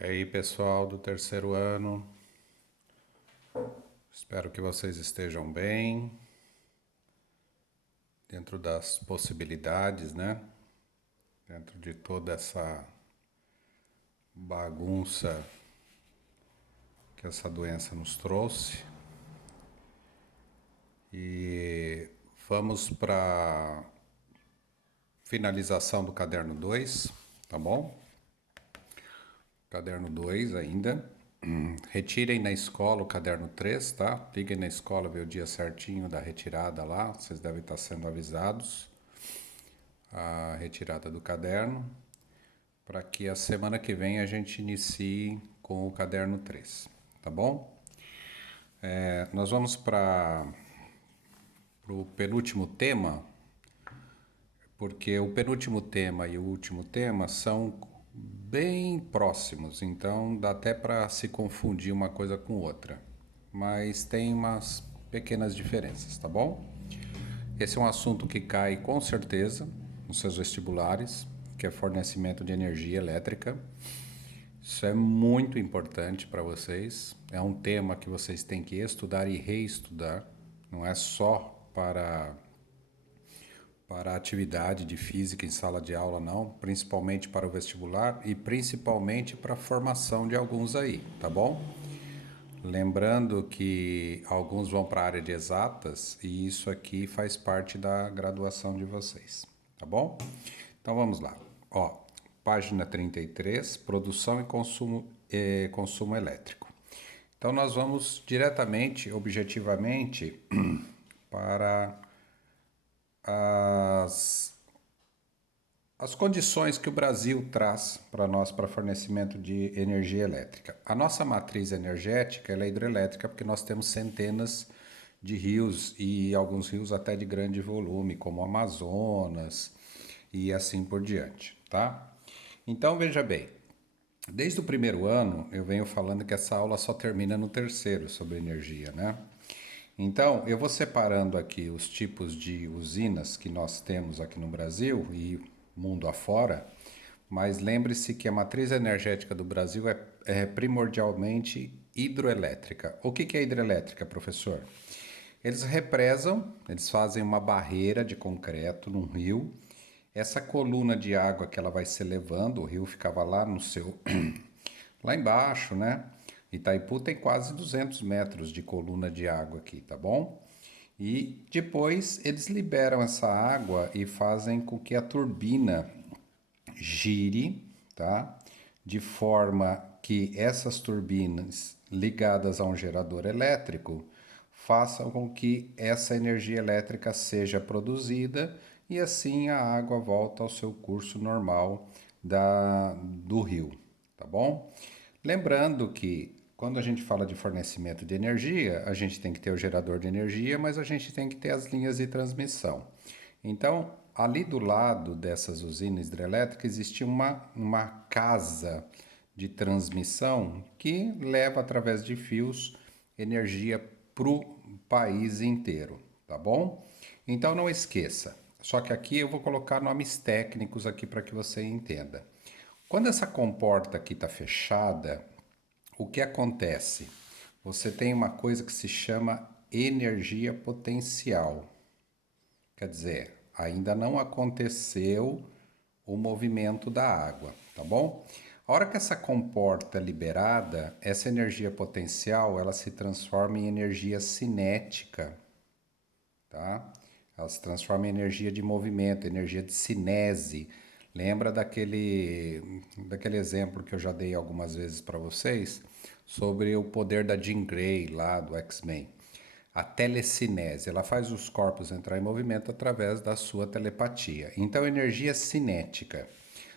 E aí, pessoal do terceiro ano, espero que vocês estejam bem, dentro das possibilidades, né? Dentro de toda essa bagunça que essa doença nos trouxe. E vamos para finalização do caderno 2, tá bom? Caderno 2 ainda. Retirem na escola o caderno 3, tá? Liguem na escola, ver o dia certinho da retirada lá, vocês devem estar sendo avisados. A retirada do caderno, para que a semana que vem a gente inicie com o caderno 3, tá bom? Nós vamos para o penúltimo tema, porque o penúltimo tema e o último tema são bem próximos, então dá até para se confundir uma coisa com outra, mas tem umas pequenas diferenças, tá bom? Esse é um assunto que cai com certeza nos seus vestibulares, que é fornecimento de energia elétrica. Isso é muito importante para vocês. É um tema que vocês têm que estudar e reestudar. Não é só para a atividade de física em sala de aula, não. Principalmente para o vestibular e principalmente para a formação de alguns aí, tá bom? Lembrando que alguns vão para a área de exatas e isso aqui faz parte da graduação de vocês, tá bom? Então vamos lá. Ó, página 33, produção e consumo elétrico. Então nós vamos diretamente, objetivamente, para as, as condições que o Brasil traz para nós para fornecimento de energia elétrica. A nossa matriz energética ela é hidrelétrica porque nós temos centenas de rios e alguns rios até de grande volume, como o Amazonas e assim por diante, tá? Então veja bem, desde o primeiro ano eu venho falando que essa aula só termina no terceiro sobre energia, né? Então eu vou separando aqui os tipos de usinas que nós temos aqui no Brasil e mundo afora, mas lembre-se que a matriz energética do Brasil é primordialmente hidroelétrica. O que é hidrelétrica, professor? Eles represam, eles fazem uma barreira de concreto num rio. Essa coluna de água que ela vai se elevando, o rio ficava lá no seu lá embaixo, né? Itaipu tem quase 200 metros de coluna de água aqui, tá bom? E depois eles liberam essa água e fazem com que a turbina gire, tá? De forma que essas turbinas ligadas a um gerador elétrico façam com que essa energia elétrica seja produzida e assim a água volta ao seu curso normal do rio, tá bom? Lembrando que quando a gente fala de fornecimento de energia, a gente tem que ter o gerador de energia, mas a gente tem que ter as linhas de transmissão. Então, ali do lado dessas usinas hidrelétricas existe uma casa de transmissão que leva através de fios energia para o país inteiro, tá bom? Então não esqueça. Só que aqui eu vou colocar nomes técnicos aqui para que você entenda. Quando essa comporta aqui está fechada, o que acontece? Você tem uma coisa que se chama energia potencial. Quer dizer, ainda não aconteceu o movimento da água, tá bom? A hora que essa comporta é liberada, essa energia potencial ela se transforma em energia cinética, tá? Ela se transforma em energia de movimento, energia de cinese. Lembra daquele exemplo que eu já dei algumas vezes para vocês sobre o poder da Jean Grey lá do X-Men? A telecinese, ela faz os corpos entrar em movimento através da sua telepatia. Então, energia cinética.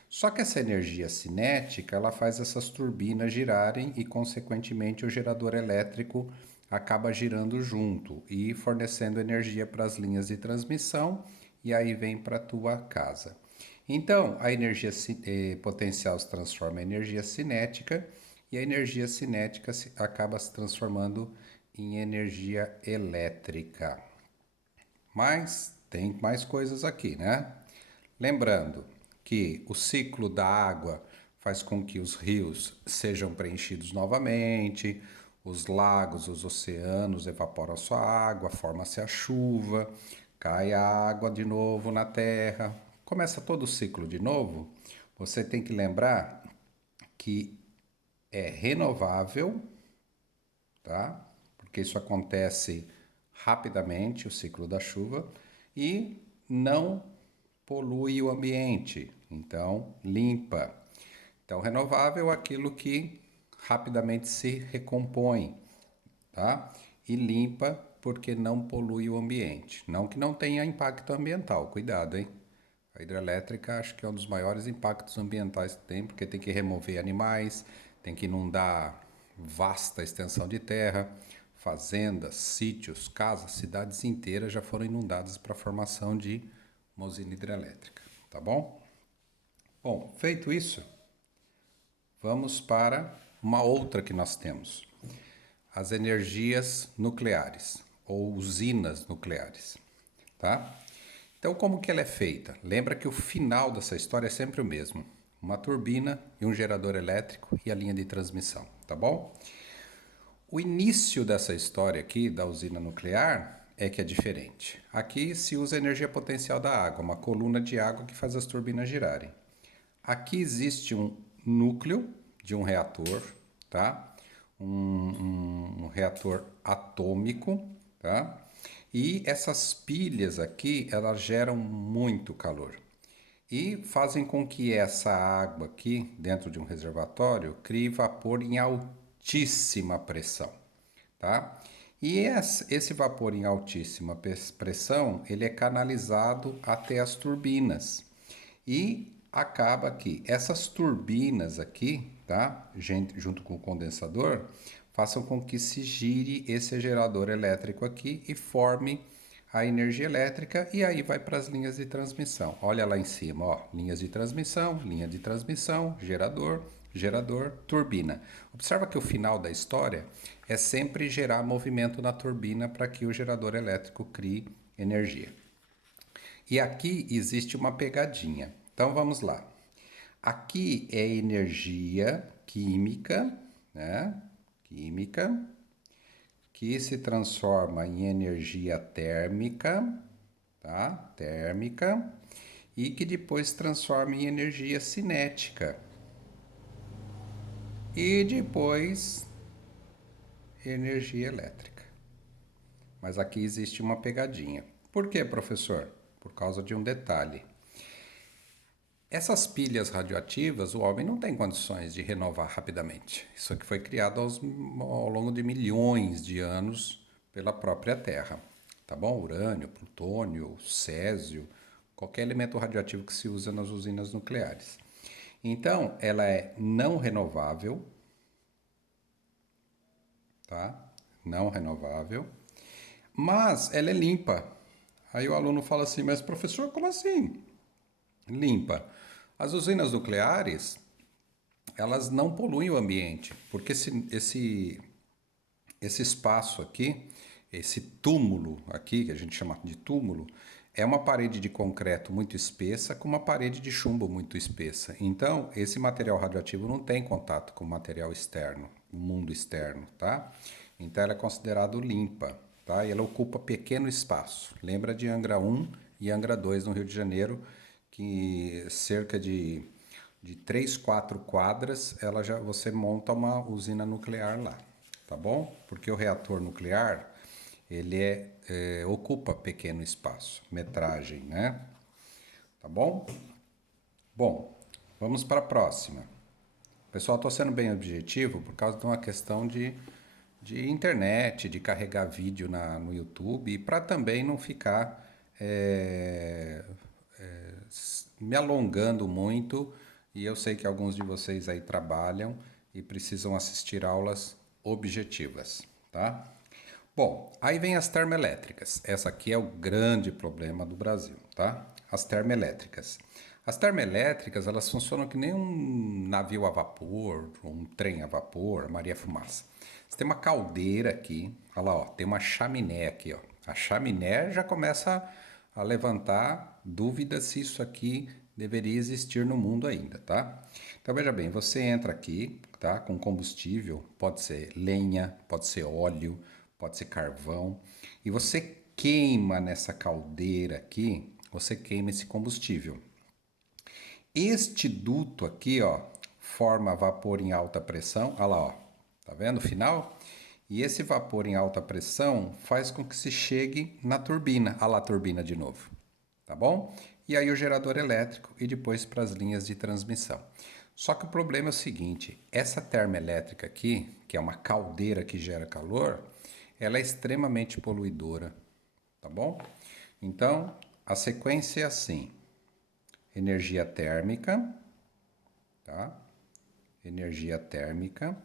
Só que essa energia cinética, ela faz essas turbinas girarem e, consequentemente, o gerador elétrico acaba girando junto e fornecendo energia para as linhas de transmissão e aí vem para a tua casa. Então, a energia potencial se transforma em energia cinética e a energia cinética acaba se transformando em energia elétrica. Mas tem mais coisas aqui, né? Lembrando que o ciclo da água faz com que os rios sejam preenchidos novamente, os lagos, os oceanos evaporam a sua água, forma-se a chuva, cai a água de novo na terra, começa todo o ciclo de novo. Você tem que lembrar que é renovável, tá? Porque isso acontece rapidamente, o ciclo da chuva, e não polui o ambiente, então limpa. Então, renovável é aquilo que rapidamente se recompõe, tá? E limpa porque não polui o ambiente. Não que não tenha impacto ambiental, cuidado, hein? A hidrelétrica acho que é um dos maiores impactos ambientais que tem, porque tem que remover animais, tem que inundar vasta extensão de terra, fazendas, sítios, casas, cidades inteiras já foram inundadas para a formação de uma usina hidrelétrica, tá bom? Bom, feito isso, vamos para uma outra que nós temos, as energias nucleares ou usinas nucleares, tá? Então, como que ela é feita? Lembra que o final dessa história é sempre o mesmo: uma turbina e um gerador elétrico e a linha de transmissão, tá bom? O início dessa história aqui da usina nuclear é que é diferente. Aqui se usa a energia potencial da água, uma coluna de água que faz as turbinas girarem. Aqui existe um núcleo de um reator, tá? Um reator atômico, tá? E essas pilhas aqui, elas geram muito calor e fazem com que essa água aqui, dentro de um reservatório, crie vapor em altíssima pressão, tá? E esse vapor em altíssima pressão, ele é canalizado até as turbinas. E acaba que essas turbinas aqui, tá? Junto com o condensador, façam com que se gire esse gerador elétrico aqui e forme a energia elétrica e aí vai para as linhas de transmissão. Olha lá em cima, ó, linha de transmissão, gerador, gerador, turbina. Observa que o final da história é sempre gerar movimento na turbina para que o gerador elétrico crie energia. E aqui existe uma pegadinha. Então vamos lá. Aqui é energia química, né? Química, que se transforma em energia térmica, tá? Térmica, e que depois transforma em energia cinética. E depois energia elétrica. Mas aqui existe uma pegadinha. Por quê, professor? Por causa de um detalhe. Essas pilhas radioativas, o homem não tem condições de renovar rapidamente. Isso aqui foi criado ao longo de milhões de anos pela própria Terra. Tá bom? Urânio, plutônio, césio, qualquer elemento radioativo que se usa nas usinas nucleares. Então, ela é não renovável, tá? Não renovável, mas ela é limpa. Aí o aluno fala assim, mas professor, como assim? Limpa. As usinas nucleares, elas não poluem o ambiente, porque esse espaço aqui, esse túmulo aqui, que a gente chama de túmulo, é uma parede de concreto muito espessa com uma parede de chumbo muito espessa. Então, esse material radioativo não tem contato com o material externo, o mundo externo, tá? Então, ela é considerada limpa, tá? E ela ocupa pequeno espaço. Lembra de Angra 1 e Angra 2 no Rio de Janeiro, que cerca de 3, 4 quadras, você monta uma usina nuclear lá, tá bom? Porque o reator nuclear, ele ocupa pequeno espaço, metragem, né? Tá bom? Bom, vamos para a próxima. Pessoal, estou sendo bem objetivo por causa de uma questão de internet, de carregar vídeo no YouTube e para também não ficar me alongando muito, e eu sei que alguns de vocês aí trabalham e precisam assistir aulas objetivas, tá? Bom, aí vem as termoelétricas. Essa aqui é o grande problema do Brasil, tá? As termoelétricas. As termoelétricas, elas funcionam que nem um navio a vapor, um trem a vapor, Maria Fumaça. Você tem uma caldeira aqui, olha lá, ó, tem uma chaminé aqui, ó. A chaminé já começa a levantar dúvidas se isso aqui deveria existir no mundo ainda, tá? Então veja bem, você entra aqui, tá? Com combustível, pode ser lenha, pode ser óleo, pode ser carvão, e você queima nessa caldeira aqui, você queima esse combustível. Este duto aqui, ó, forma vapor em alta pressão. Olha lá, ó. Tá vendo o final? E esse vapor em alta pressão faz com que se chegue na turbina. Olha lá a turbina de novo. Tá bom? E aí o gerador elétrico e depois para as linhas de transmissão. Só que o problema é o seguinte: essa termoelétrica aqui, que é uma caldeira que gera calor, ela é extremamente poluidora. Tá bom? Então, a sequência é assim: energia térmica, tá? Energia térmica.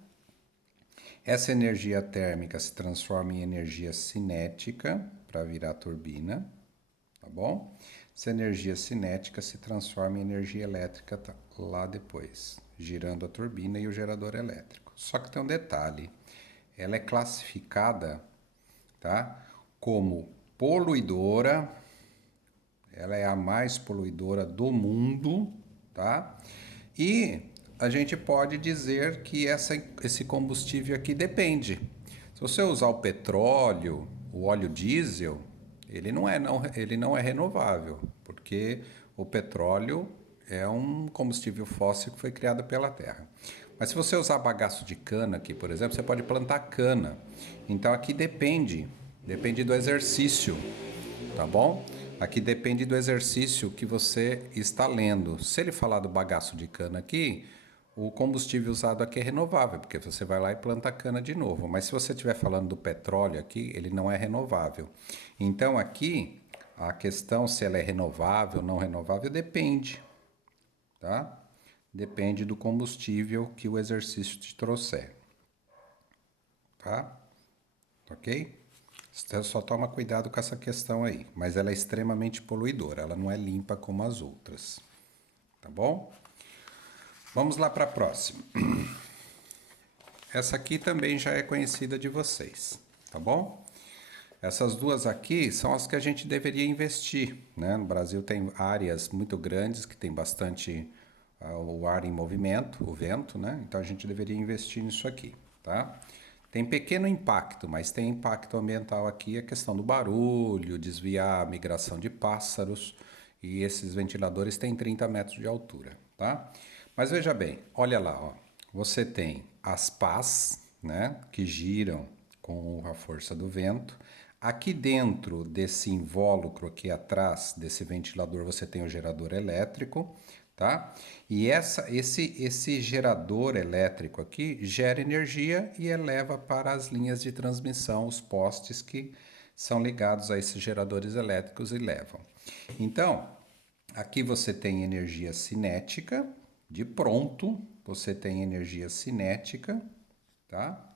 Essa energia térmica se transforma em energia cinética para virar turbina, tá bom? Essa energia cinética se transforma em energia elétrica lá depois, girando a turbina e o gerador elétrico. Só que tem um detalhe: ela é classificada, tá? Como poluidora, ela é a mais poluidora do mundo, tá? E a gente pode dizer que esse combustível aqui depende. Se você usar o petróleo, o óleo diesel, ele não é renovável, porque o petróleo é um combustível fóssil que foi criado pela Terra. Mas se você usar bagaço de cana aqui, por exemplo, você pode plantar cana. Então aqui depende do exercício, tá bom? Aqui depende do exercício que você está lendo. Se ele falar do bagaço de cana aqui, o combustível usado aqui é renovável, porque você vai lá e planta cana de novo. Mas se você estiver falando do petróleo aqui, ele não é renovável. Então aqui, a questão se ela é renovável ou não renovável depende, tá? Depende do combustível que o exercício te trouxer, tá? Ok? Só toma cuidado com essa questão aí, mas ela é extremamente poluidora, ela não é limpa como as outras, tá bom? Vamos lá para a próxima. Essa aqui também já é conhecida de vocês, tá bom? Essas duas aqui são as que a gente deveria investir, né? No Brasil tem áreas muito grandes que tem bastante o ar em movimento, o vento, né? Então a gente deveria investir nisso aqui, tá? Tem pequeno impacto, mas tem impacto ambiental aqui, a questão do barulho, desviar a migração de pássaros, e esses ventiladores têm 30 metros de altura, tá? Mas veja bem, olha lá, ó. Você tem as pás, né, que giram com a força do vento. Aqui dentro desse invólucro aqui atrás desse ventilador você tem o gerador elétrico, tá? E esse gerador elétrico aqui gera energia e eleva para as linhas de transmissão os postes que são ligados a esses geradores elétricos e levam. Então, aqui você tem energia cinética, de pronto, você tem energia cinética, tá?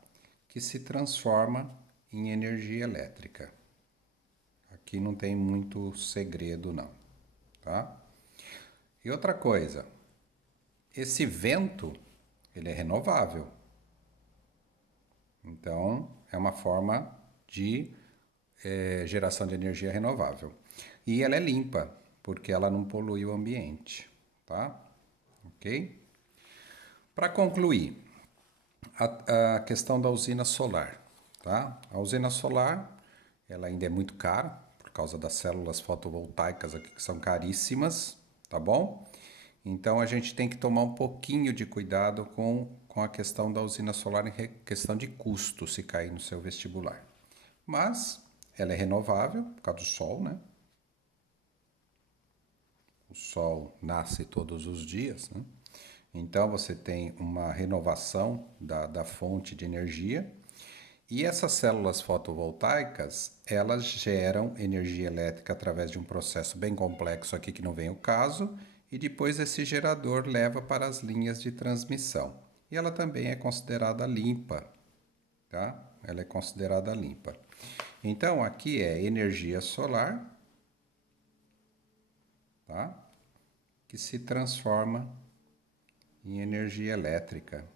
Que se transforma em energia elétrica. Aqui não tem muito segredo não, tá? E outra coisa, esse vento, ele é renovável. Então, é uma forma de geração de energia renovável. E ela é limpa, porque ela não polui o ambiente, tá? Ok? Para concluir, a questão da usina solar, tá? A usina solar, ela ainda é muito cara, por causa das células fotovoltaicas aqui que são caríssimas, tá bom? Então a gente tem que tomar um pouquinho de cuidado com a questão da usina solar em questão de custo, se cair no seu vestibular. Mas ela é renovável por causa do sol, né? O sol nasce todos os dias, né? Então você tem uma renovação da fonte de energia. E essas células fotovoltaicas, elas geram energia elétrica através de um processo bem complexo aqui que não vem o caso, e depois esse gerador leva para as linhas de transmissão. E ela também é considerada limpa, tá? Ela é considerada limpa. Então aqui é energia solar, tá? Que se transforma em energia elétrica,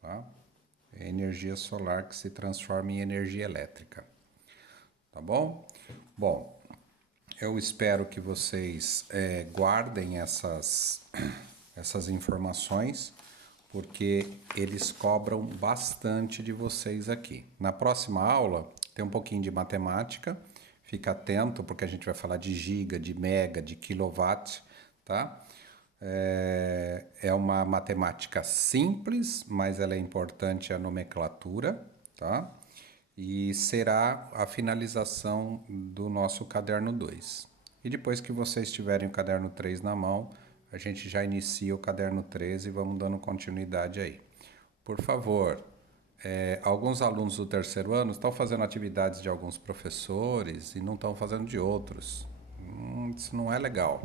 tá? É energia solar que se transforma em energia elétrica, tá bom? Bom, Eu espero que vocês guardem essas informações, porque eles cobram bastante de vocês aqui. Na próxima aula tem um pouquinho de matemática, fica atento porque a gente vai falar de giga, de mega, de quilowatt, tá? É uma matemática simples, mas ela é importante a nomenclatura, tá? E será a finalização do nosso caderno 2. E depois que vocês tiverem o caderno 3 na mão, a gente já inicia o caderno 3 e vamos dando continuidade aí. Por favor, alguns alunos do terceiro ano estão fazendo atividades de alguns professores e não estão fazendo de outros. Isso não é legal,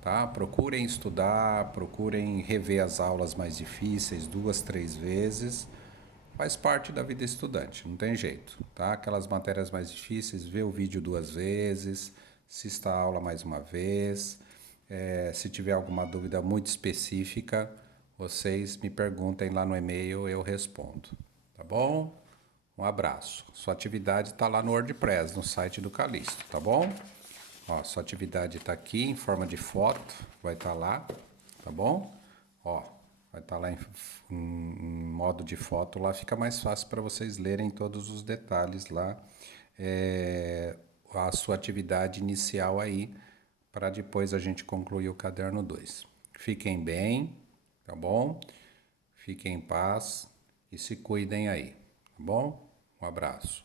tá? Procurem estudar, procurem rever as aulas mais difíceis 2, 3 vezes. Faz parte da vida estudante, não tem jeito, tá? Aquelas matérias mais difíceis, vê o vídeo 2 vezes, assista a aula mais uma vez. Se tiver alguma dúvida muito específica, vocês me perguntem lá no e-mail, eu respondo, tá bom? Um abraço. Sua atividade está lá no WordPress, no site do Calixto, tá bom? Ó, sua atividade está aqui em forma de foto, vai estar lá, tá bom? Ó, vai estar lá em modo de foto, lá fica mais fácil para vocês lerem todos os detalhes lá, a sua atividade inicial aí, para depois a gente concluir o caderno 2. Fiquem bem, tá bom? Fiquem em paz e se cuidem aí, tá bom? Um abraço.